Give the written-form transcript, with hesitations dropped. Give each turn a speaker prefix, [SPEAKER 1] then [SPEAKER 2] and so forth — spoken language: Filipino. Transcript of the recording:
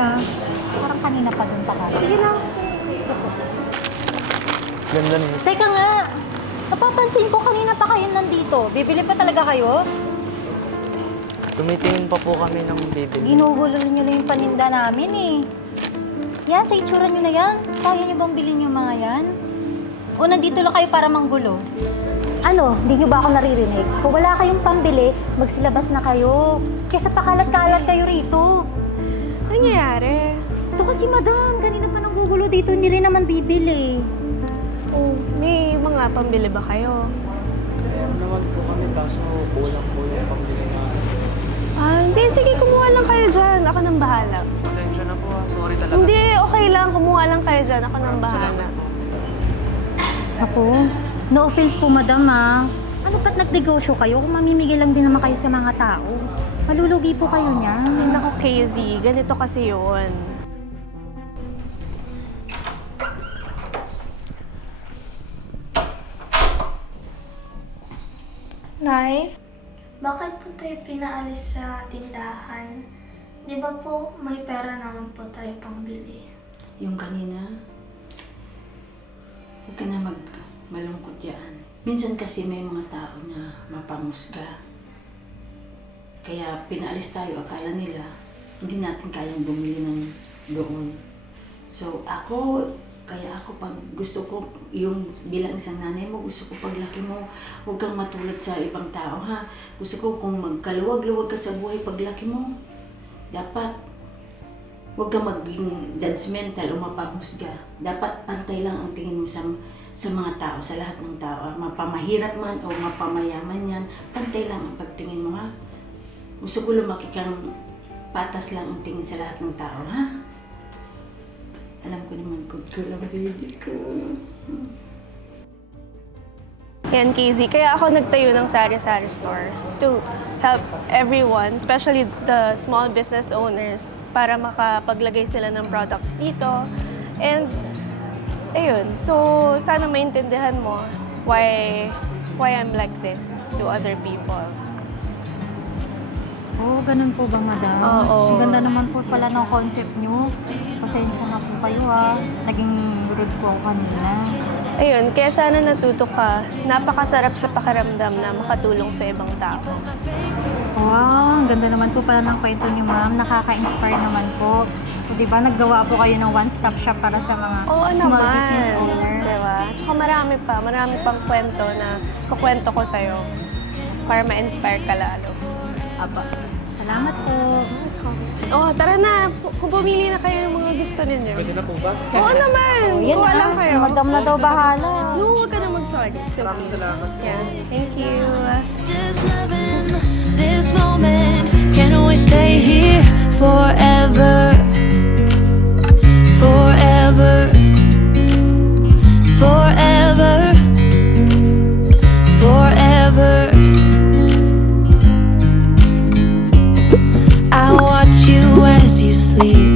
[SPEAKER 1] ha. Parang kanina pa dun pa ka.
[SPEAKER 2] Sige lang.
[SPEAKER 3] Ganda niyo.
[SPEAKER 1] Teka nga, napapansin ko kanina pa kayo nandito. Bibili pa talaga kayo?
[SPEAKER 3] Tumitingin pa po kami ng bibili.
[SPEAKER 1] Ginugulo niyo lang yung paninda namin eh. Yan, sa itsura niyo na yan. Kaya niyo bang bilhin yung mga yan? O nandito lang kayo para manggulo? Ano, hindi niyo ba ako naririnig? Kung wala kayong pambili, magsilabas na kayo. Kesa pakalat-kalat kayo rito.
[SPEAKER 2] Nangyayari?
[SPEAKER 1] Ito kasi madam, kanina pa nanggugulo dito, hindi rin naman bibili.
[SPEAKER 2] Oh, may mga pambili ba kayo?
[SPEAKER 3] Meron naman po kami kaso kulang po yung pambili namin.
[SPEAKER 2] Hindi. Sige, kumuha lang kayo dyan. Ako nang bahala.
[SPEAKER 3] Pasensya na po sorry talaga.
[SPEAKER 2] Hindi, okay lang. Kumuha lang kayo dyan. Ako nang bahala.
[SPEAKER 3] Salamat po.
[SPEAKER 1] Ako? No offense po madam ah. Ano ba't nagnegosyo kayo kung mamimigay lang din naman kayo sa mga tao? Malulugi po kayo niyan.
[SPEAKER 2] Naku, KZ. Ganito kasi yun. Nay?
[SPEAKER 4] Bakit po tayo pinaalis sa tindahan? Di ba po may pera naman po tayo pangbili?
[SPEAKER 5] Yung kanina, huwag ka na malungkot yan. Minsan kasi may mga tao na mapanghusga. Kaya pinaalis tayo, akala nila hindi natin kayang bumili ng doon. So kaya ako pag gusto ko, yung bilang isang nanay mo, gusto ko paglaki mo, huwag kang matulad sa ibang tao ha. Gusto ko kung magkaluwag-luwag ka sa buhay paglaki mo, dapat huwag kang maging judgmental o mapanghusga. Dapat pantay lang ang tingin mo sa mga tao, sa lahat ng tao. Mapamahirap man o mapamayaman yan, pantay lang ang pagtingin mo ha. Gusto ko lumaki kang patas lang ang tingin sa lahat ng tao ha. Alam ko naman, good girl ang baby ko.
[SPEAKER 2] Yan, KZ. Kaya ako nagtayo ng sari-sari store to help everyone, especially the small business owners, para makapaglagay sila ng products dito. And, ayun. So, sana maintindihan mo why I'm like this to other people.
[SPEAKER 1] Oh, ganun po ba madam?
[SPEAKER 2] Oo.
[SPEAKER 1] Ang ganda naman po pala ng concept niyo. Pasensya na po kayo ah. Naging rude po ako kanina.
[SPEAKER 2] Ayun, kaya sana natuto ka. Napakasarap sa pakiramdam na makatulong sa ibang tao.
[SPEAKER 1] Wow, ang ganda naman po pala ng kwento niyo ma'am. Nakaka-inspire naman po. So, di ba naggawa po kayo ng one-stop shop para sa mga
[SPEAKER 2] Oo
[SPEAKER 1] small
[SPEAKER 2] naman.
[SPEAKER 1] business owner?
[SPEAKER 2] Diba? Tsaka marami pang kwento na kukwento ko sa'yo para ma-inspire ka lalo.
[SPEAKER 1] Aba, salamat po.
[SPEAKER 2] Oh, tara na. Kung pumili na kayo ng mga gusto ninyo.
[SPEAKER 3] Pwede na po ba?
[SPEAKER 2] Oo naman.
[SPEAKER 1] Yan
[SPEAKER 2] Kuha
[SPEAKER 1] na,
[SPEAKER 2] lang kayo.
[SPEAKER 1] madam na daw bahala.
[SPEAKER 2] No, huwag ka na mag-sorry. It's okay.
[SPEAKER 3] Maraming salamat.
[SPEAKER 2] Yeah. Thank you.
[SPEAKER 6] Just loving this moment. Can we stay here forever? Forever. Forever. Forever. I watch you as you sleep.